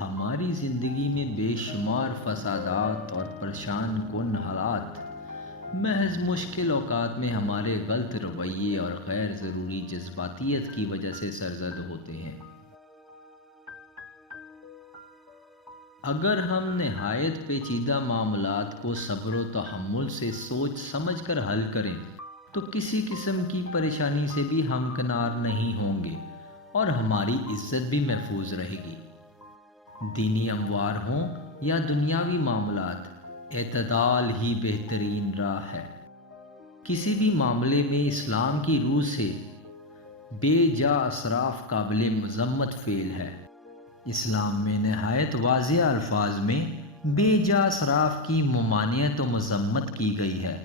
ہماری زندگی میں بے شمار فسادات اور پریشان کن حالات محض مشکل اوقات میں ہمارے غلط رویے اور غیر ضروری جذباتیت کی وجہ سے سرزد ہوتے ہیں۔ اگر ہم نہایت پیچیدہ معاملات کو صبر و تحمل سے سوچ سمجھ کر حل کریں تو کسی قسم کی پریشانی سے بھی ہمکنار نہیں ہوں گے اور ہماری عزت بھی محفوظ رہے گی۔ دینی امور ہوں یا دنیاوی معاملات، اعتدال ہی بہترین راہ ہے۔ کسی بھی معاملے میں اسلام کی روح سے بے جا اسراف قابل مذمت فعل ہے۔ اسلام میں نہایت واضح الفاظ میں بے جا اسراف کی ممانعت و مذمت کی گئی ہے۔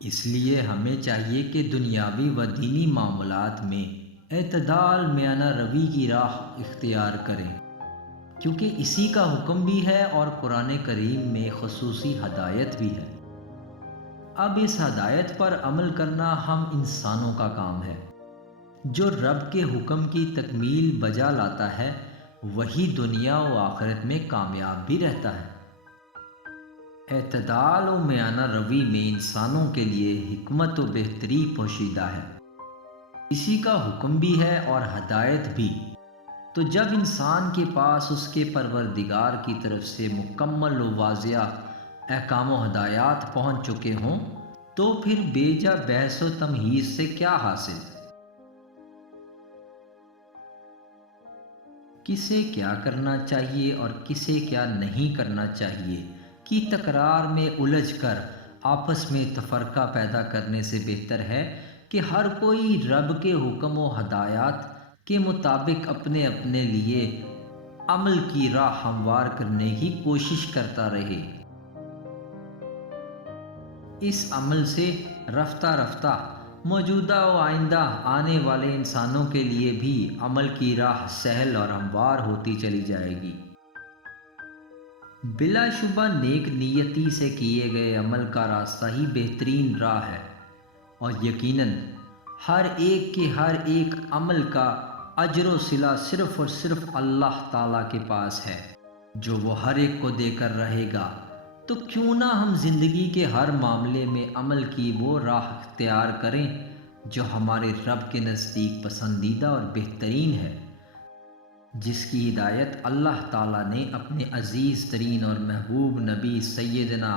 اس لیے ہمیں چاہیے کہ دنیاوی و دینی معاملات میں اعتدال میانہ روی کی راہ اختیار کریں، کیونکہ اسی کا حکم بھی ہے اور قرآن کریم میں خصوصی ہدایت بھی ہے۔ اب اس ہدایت پر عمل کرنا ہم انسانوں کا کام ہے۔ جو رب کے حکم کی تکمیل بجا لاتا ہے وہی دنیا و آخرت میں کامیاب بھی رہتا ہے۔ اعتدال و میانہ روی میں انسانوں کے لیے حکمت و بہتری پوشیدہ ہے۔ اسی کا حکم بھی ہے اور ہدایت بھی۔ تو جب انسان کے پاس اس کے پروردگار کی طرف سے مکمل و واضح احکام و ہدایات پہنچ چکے ہوں تو پھر بے جا بحث و تمہیز سے کیا حاصل؟ کسے کیا کرنا چاہیے اور کسے کیا نہیں کرنا چاہیے کی تکرار میں الجھ کر آپس میں تفرقہ پیدا کرنے سے بہتر ہے کہ ہر کوئی رب کے حکم و ہدایات کے مطابق اپنے اپنے لیے عمل کی راہ ہموار کرنے کی کوشش کرتا رہے۔ اس عمل سے رفتہ رفتہ موجودہ و آئندہ آنے والے انسانوں کے لیے بھی عمل کی راہ سہل اور ہموار ہوتی چلی جائے گی۔ بلا شبہ نیک نیتی سے کیے گئے عمل کا راستہ ہی بہترین راہ ہے، اور یقیناً ہر ایک کے ہر ایک عمل کا اجر و صلہ صرف اور صرف اللہ تعالیٰ کے پاس ہے، جو وہ ہر ایک کو دے کر رہے گا۔ تو کیوں نہ ہم زندگی کے ہر معاملے میں عمل کی وہ راہ اختیار کریں جو ہمارے رب کے نزدیک پسندیدہ اور بہترین ہے، جس کی ہدایت اللہ تعالیٰ نے اپنے عزیز ترین اور محبوب نبی سیدنا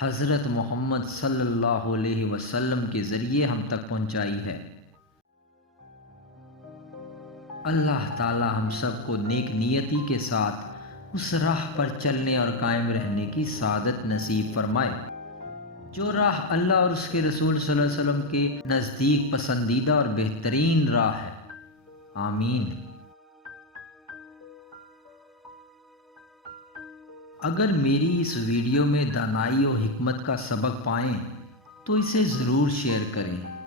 حضرت محمد صلی اللہ علیہ وسلم کے ذریعے ہم تک پہنچائی ہے۔ اللہ تعالیٰ ہم سب کو نیک نیتی کے ساتھ اس راہ پر چلنے اور قائم رہنے کی سعادت نصیب فرمائے جو راہ اللہ اور اس کے رسول صلی اللہ علیہ وسلم کے نزدیک پسندیدہ اور بہترین راہ ہے۔ آمین۔ اگر میری اس ویڈیو میں دانائی و حکمت کا سبق پائیں تو اسے ضرور شیئر کریں۔